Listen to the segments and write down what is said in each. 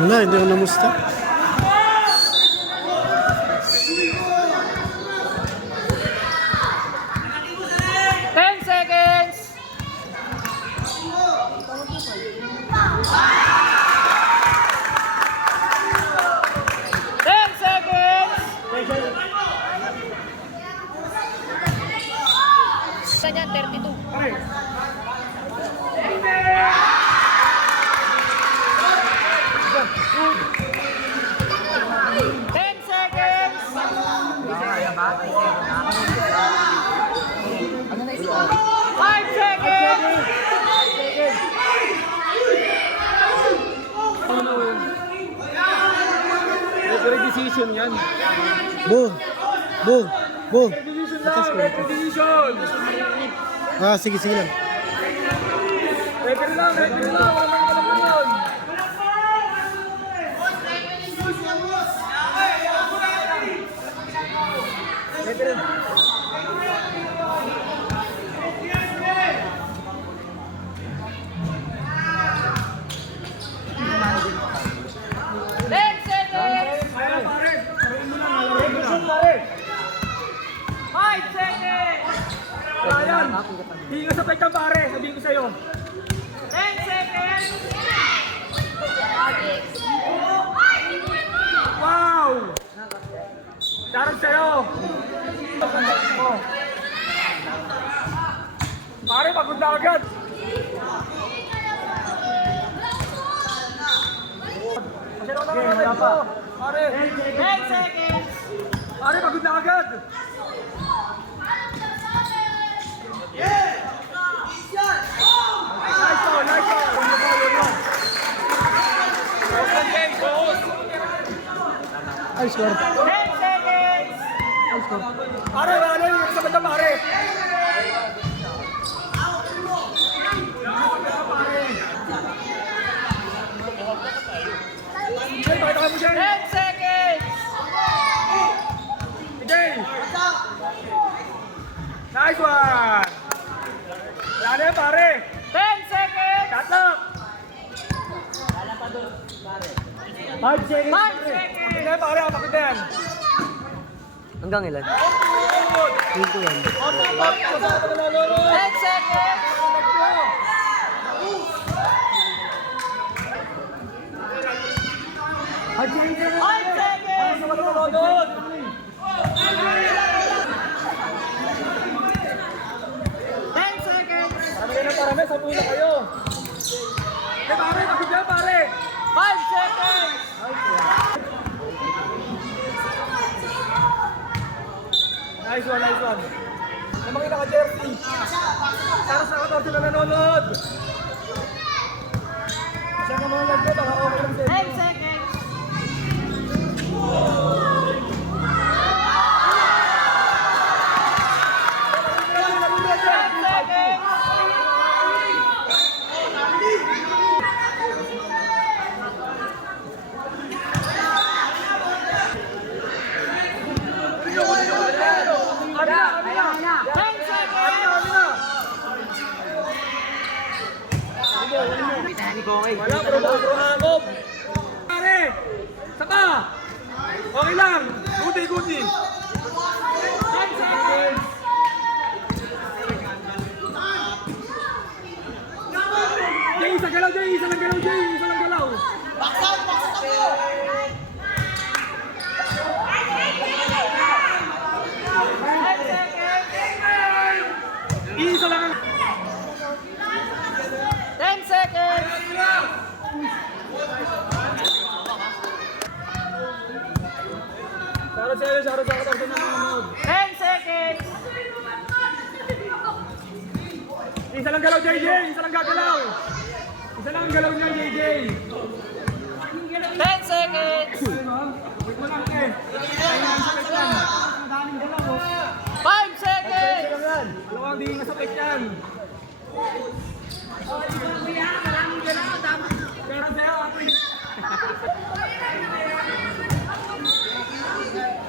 Wala, hindi ako namusta. Ganyan, 32. Decision yan. Bo. Decision lang, decision. Ah, sige lang. Referee lang. Walang yun. Hindi ka sabay kang pare, sabihin ko sa'yo. 10 seconds! Wow! Darang sa'yo! Pare, pagod na agad! Masyado na agad ito! Pare! 10 seconds! Pare, pagod na agad! Ay, score. 10 seconds! Pare, wala na yung sabay ka pare! Sige, pakita ka mo siya! 10 seconds! Sige! Nice one! Wala na yan pare! 10 seconds! Shut up! 5 seconds! 5 seconds! Pakita yan pare, pakita yan! Hanggang ilan? 21. 10 seconds! Five seconds! 5 seconds! Doon! Parami, sa muna kayo. Eh pare, bakit yan pare? 5 seconds! Nice one, nice one. Namang naka-jersey. Para sa 14 na nanonood. Siya ka mga lagyan, baka okay lang sa 10 inyo. seconds! si Kokay. Wala, pero angop. Pare! Saka! Okay lang! Guti! 10 seconds. Jay, isa galaw, Jay! Isa lang galaw! Isa lang! 10 seconds. Shoutout sa nanonood. 10 seconds. Isa lang galaw, JJ! Isa lang gagalaw! Isa lang ang galaw niya, JJ! 10 seconds. Wait mo lang, eh! 5 seconds. Dalawang di nasapit yan! Pero sa'yo, ako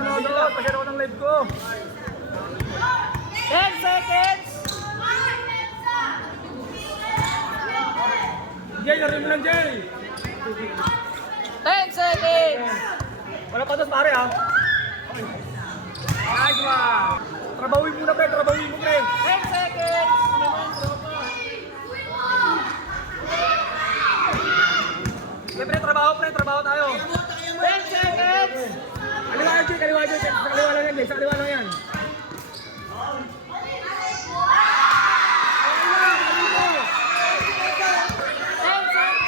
nanonood, pagkira ko ng live ko! 10 seconds. Jay, larin mo lang, Jay! 10 seconds. Wala pa dos, pare, ha? Nice one! Trabawin mo na, pre! Trabawin mo, pre! 10 seconds. Sige, pre, trabaho tayo! 10 seconds. Kaliwa yan, Jay! Kaliwa lang yan, Jay! Sa kaliwa lang yan!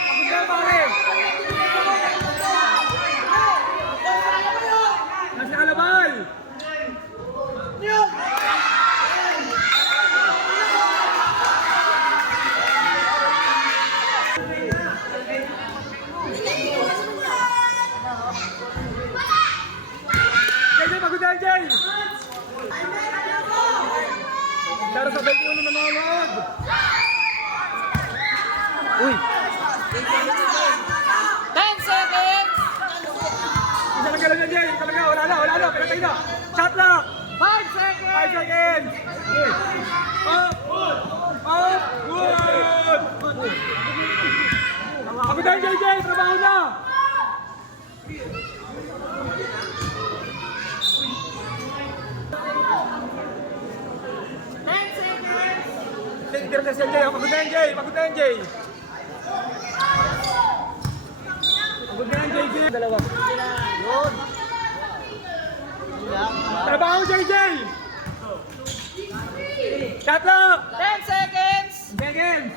Pagod ka, pare! Nasa kalabay! Jay, pagod yan, Jay! Pero sa 21 na nanonood! Uy! 10 seconds. Isa lang galaw niya, Jay! Isa lang, wala na! Pinatay na! Shot lang! 5 5 seconds. seconds! Up! Good! Pagod yan, JJ! Trabaho na! Tira na siya, Jay. Pagod na yan, Jay. Pagod na yan, Jay. Dalawa. Yun. Trabaho, JJ! Shot lang! 10 seconds. Seconds!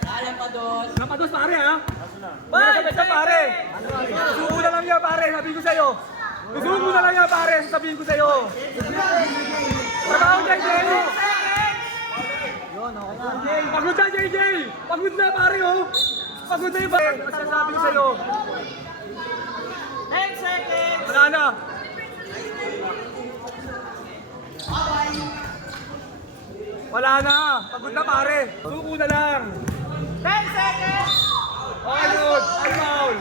Lampados, pare, ha? Bye! Basta, pare! Susuko na lang yan, pare. Sabihin ko sa'yo. Susuko na lang yan, pare. Sabihin ko sa'yo. Trabaho, JJ! Pagod na, JJ! Pagod na, pare, oh! Pagod na yung pare. Sabi ko sa'yo. 10 seconds. Wala na. Wala na. Pagod na, pare. Suko na lang. 10 seconds. Okay, good. Ay, foul.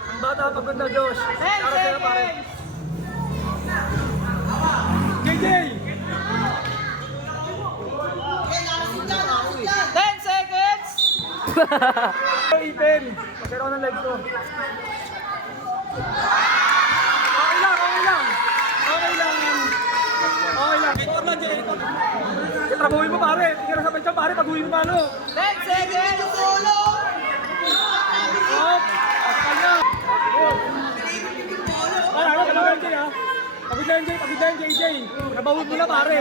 Ang bata, pagod na, Josh. 10 Para sa'yo, pare. seconds. JJ! 10 seconds. Ipin. Pero ako ng live ko. Okay lang. Ikaw lang, Jay. Trabuhin mo, pare. Tingnan sa pension, pare. Pag-uwi mo, palo. 10 seconds. Hop. Asakal na. Pare, pagod na yan, Jay, ha? Pagod na yan, JJ. Nabawid mo na, pare.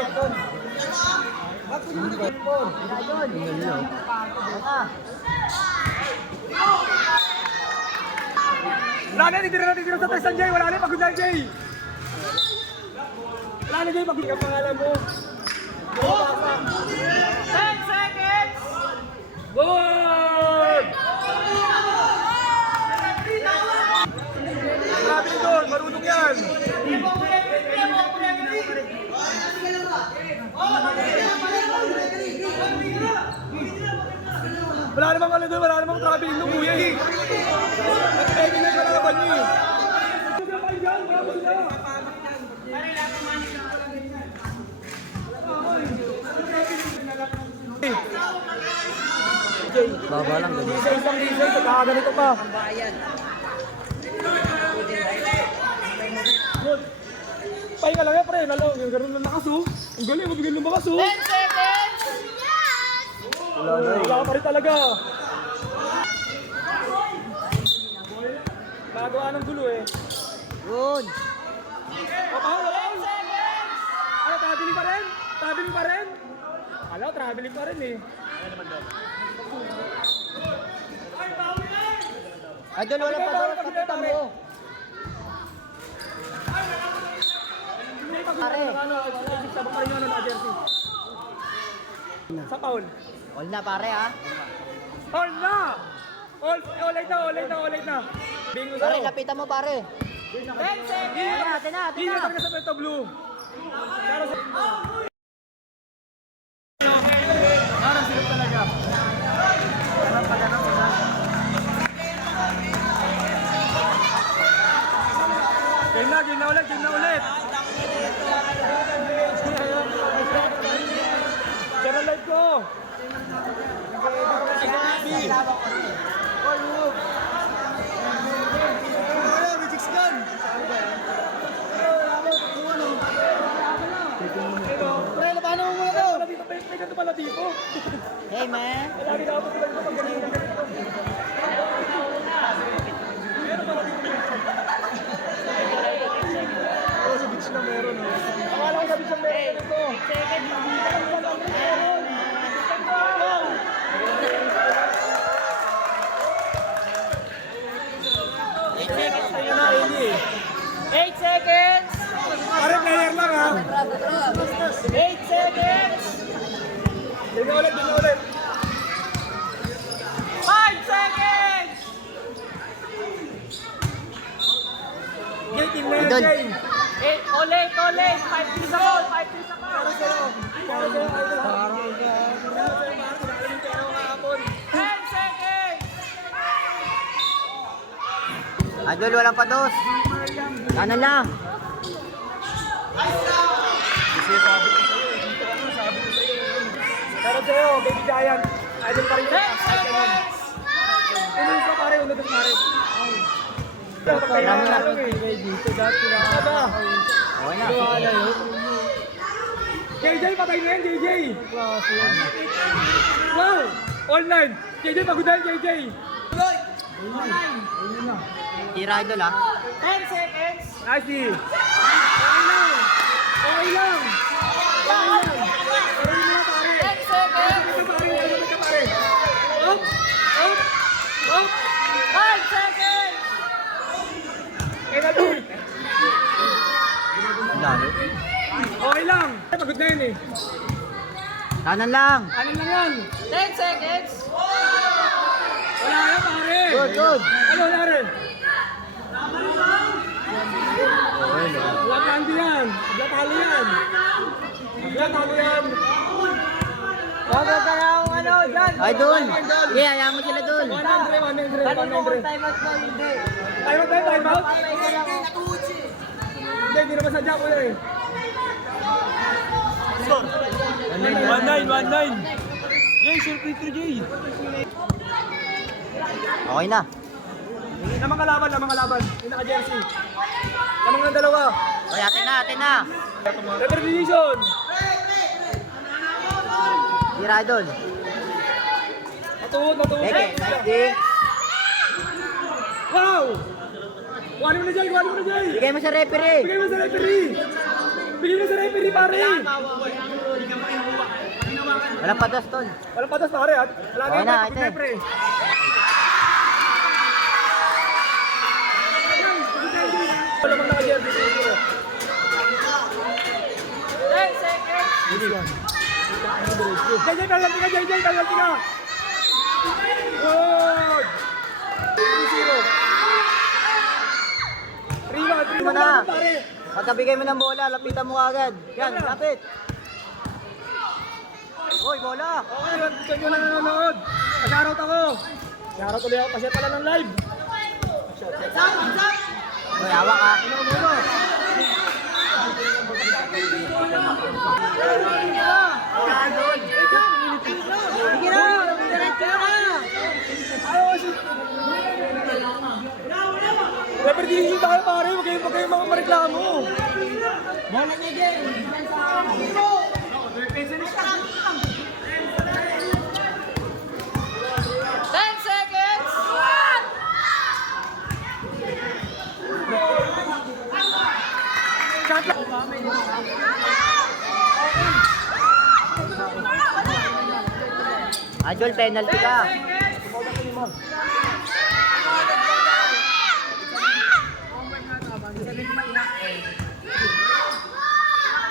Wala na, titira sa testan, Jay. Wala na, pagod na, Jay. Wala na, Jay. Pagod ka pangalan mo. 10 seconds. Good! Grabe nito, marunong yan. Wala namang traveling nung kuya eh. Nag-pegin na yung kalaban niyo eh. Jay. Baba lang, ganun. D6, ganito pa. Good. Pahinga lang yan, pre. Yung ganun na lakas, oh. Ang galing, mabigay lumakas, oh. 10 seconds. Wala pa rin talaga. Nagawa ng gulo, eh. Yun. Papahaw. Ano, traveling pa rin? Traveling pa rin? Alam, traveling pa rin, eh. Idol, wala pa daw. Pakita mo. Pare. Sabang pa rin yung jersey. Sa foul. All na pare ha. All na! All na. Bingo Pare, sa'yo. lapitan mo pare. 10 seconds. Atin na. Hindi na talaga sa Peto Blue. Parang silip talaga. Ganun pa sila. Game na ulit. Channel live ko. Pre, paano mo muna to? May ganito pala tipo. Hey man. Lagi na ako sila dito pag ganito. Sa beach na meron. Akala ko sa beach na meron ito. Ayun na, Eli. 8 seconds. Parang player lang ha. 8 seconds. Tingnan ulit. 5 seconds. Game na yan, Idol. Jay. Ulit. 5 3 sa ball. 5 3 sa ball. Para sa'yo, idol. 10 seconds. Idol, walang pados. Kanan lang. Pero sa'yo, Baby Giant, idol pa rin 10 seconds. Unod ka pare. Marami na. Aba, Okay na. JJ, patay na yan, JJ. Wow, online. JJ, pagod na yan, JJ. Tira idol ha. 10 seconds. Nice. Okay lang. Pero yun lang pare. 10 seconds. Ito pare. Up. 5 seconds. Penalty. Ang lalo. Okay lang. Pagod na yan eh. Kanan lang. Ano lang yan? 10 seconds. Wala yan pare. Good. Ano nangyari? Wala kandi yan. Wala talo yan. Wag ka na ang ano dyan. Idol. Sige, hayaan mo sila dun. 100. Dali mo kung time out mo, hindi. Time out. Patay ka lang. Hindi naman sadya ko yan eh. 1-9. Jay, share free to Jay. Okay na. Lamang kalaban. Yung naka-jersey. Lamang ng dalawa. Okay, atin na. Referee decision. Tira idol. Matuhod. Sige. Wow! Kuhanin mo na Jay. Bigay mo sa referee. Bigay mo sa referee, pare. Walang pados tol. Walang patas pare at wala Okay na, yung ate. referee. Wala bang naka-jersey siguro? 10 seconds. JJ, penalty ka. Good! 3-0. 3-1 Mo na. pare. Pagkabigay mo ng bola, lapitan mo agad. Yan, lapit. Hoy, bola. Okay, gusto nyo na nanonood. Pa-shoutout ako. Shoutout ulit ako. Pa-share pala ng live. Hoy, hawak ha. Sige na! Diretso na! competition tayo pare, huwag kayong mga mareklamo. Bola niya, Jay. 10 seconds! Idol, penalty ka.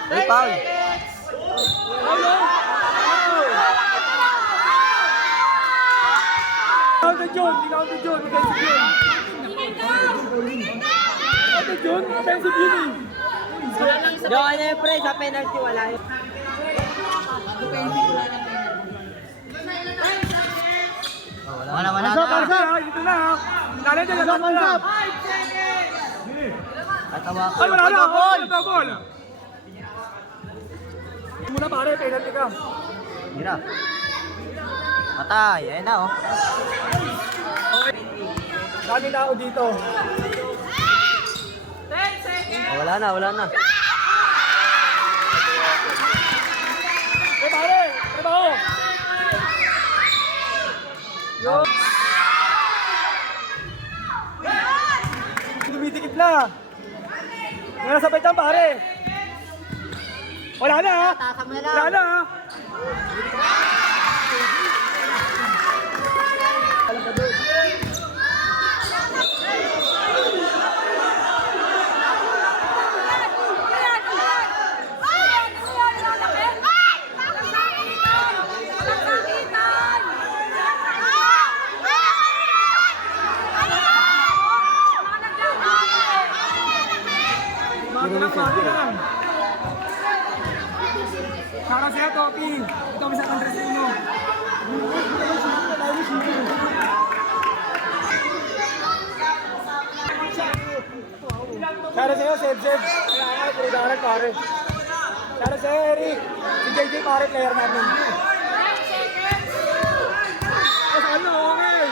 Hey, foul. Counted yun, defensive yun. Counted yun, offensive yun eh. Yo, ano yung pre, sa penalty wala yun. Wala na. Dito na ha. Lalo dyan, lalo na. Tatawa ko. Ay, wala na. Ball! Ball! Muna pare, penalty ka. Mira. Patay, ayun na oh. Dami tao dito. 10 seconds! Oh, wala na. Eh pare, trabaho. Yo. Dumitikit na. Nasabay lang pare. Wala na ha. Tasam na lang. Wala na ha. Mati lang. Para sa'yo, Topi. Ito kami sa Andres Uno. Para sa'yo, Seb. Kailangan, puridahan pare. Para sa'yo, Eric. Si JJ pare, player namin. 10 seconds! Kasi ano, okay.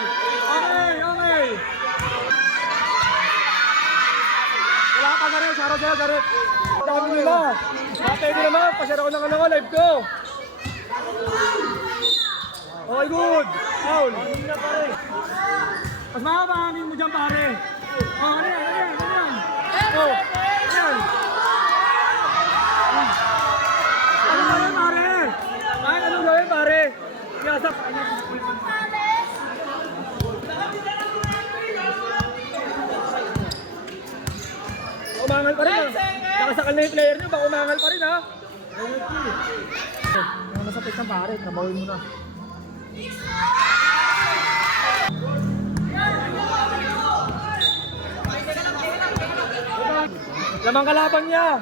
Wala ka na rin, Sara sa'yo, Sara. Dami nila. Pwede naman, pasyara ko ng live ko. Okay, good. Foul. Mas makapahangin mo dyan, pare. Oh, ano yan. Oh, yan. Anong gawin, pare? Anong gawin, pare? Yasak. Umangal pa rin. Nakasakal na yung player nyo, baka umangal pa rin ha. Masapit ng pare, kabawin mo na. Lamang kalabang niya.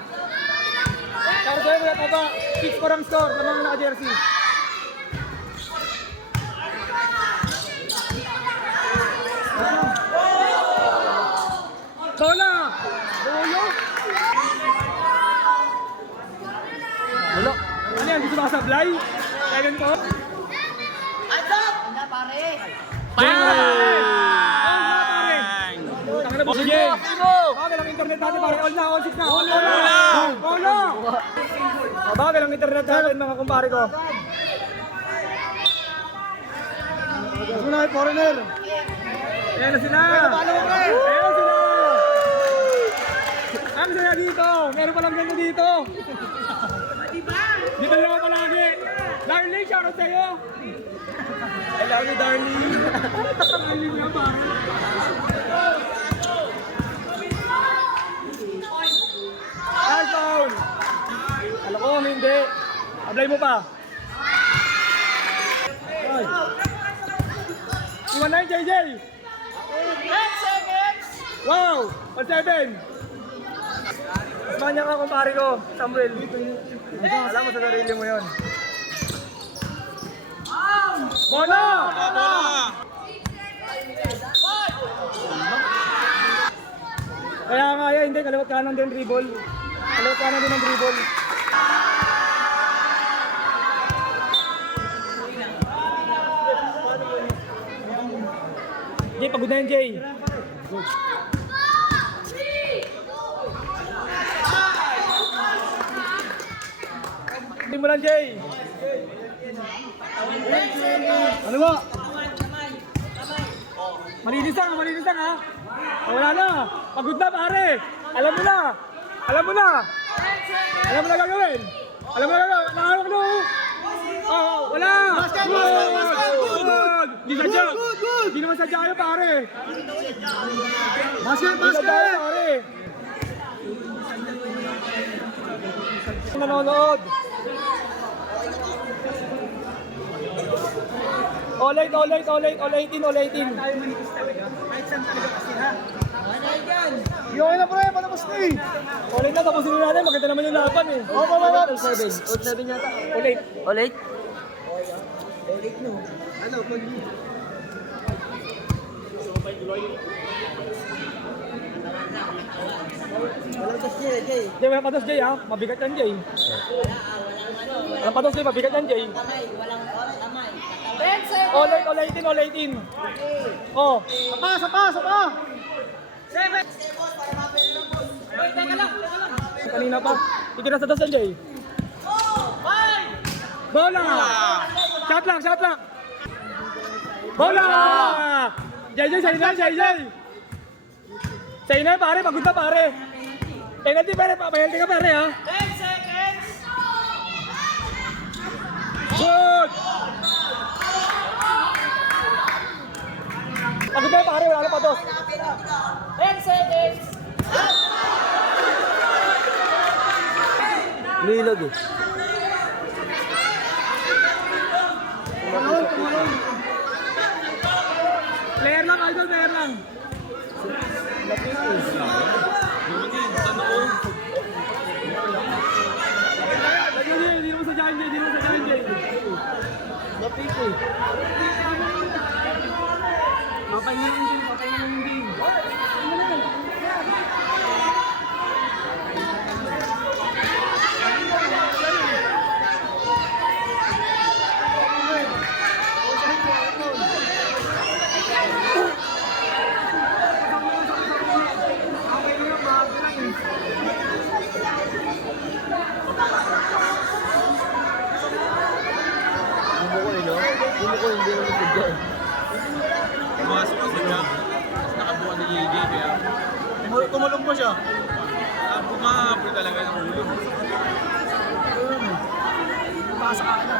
Para sa'yo mo yata ba? 6 for ang score, lamang naka-jersey. Bola! Wala. Ano yan? Gusto ba sablay? Kailan ko? Sige! Bagal ang internet natin, pare. All na, all 6 na. All na! Bagal ang internet natin, mga kumpare ko. Gusto na, foreigner. Ayan na sila. Ang saya dito. Meron palang ganda dito. Dito lang ako palagi. Darling, shoutout sa'yo. I love you, darling. Darling nga, pare. Last foul. Alam ko, hindi. Apply mo pa. Ay. Iwan na yung JJ. 10 seconds! Wow! 1-7. Mas manya ka, kumpare ko, Samuel. Alam mo sa sarili mo yun. Bola! Kaya nga yan, hindi. Kaliwat kanan din dribble. Kaliwat kanan din ang dribble. Jay, pagod na yan, Jay. mo lang, Jay. Ano mo? Malinis lang ha. Wala na. Pagod na pare. Alam mo na. Alam mo na gagawin. Nakahawak na. Oh, wala. Good. Hindi sadya. Hindi naman sadya kayo pare. Basket, Hindi sadya kayo pare. Nanonood. All 18. Okay na pre, patapos na eh. All 8 na, tapusin na natin. Maganda naman yung laban eh. All 7. All 7 yata. All 8. All 8? Walang tas niya, Jay. Jay, walang patos Jay ha. Mabigat yan Jay. Walang patos Jay, mabigat yan Jay. All 18. Oh. Sapa. Kanina pa. Ikinas na tasan Jay. Bola! Shot lang. Bola! Jay. Sa'yo na pare, pagod na pare. Penalty pare, penalty ka pare ha. 10 seconds! Good! Pagod na pare, wala na patos. 10 seconds! Lilag eh. Player lang, idol, player lang. Hindi mo sadyain, Jay. Lapit eh. Papay na lang din. Hindi ko hindi naman sadya eh. Pumasok kasi niya, tapos nakabuka ni Yegi, kaya tumalong pa siya. Bumahapon talaga ng ulo. Pasa ka na.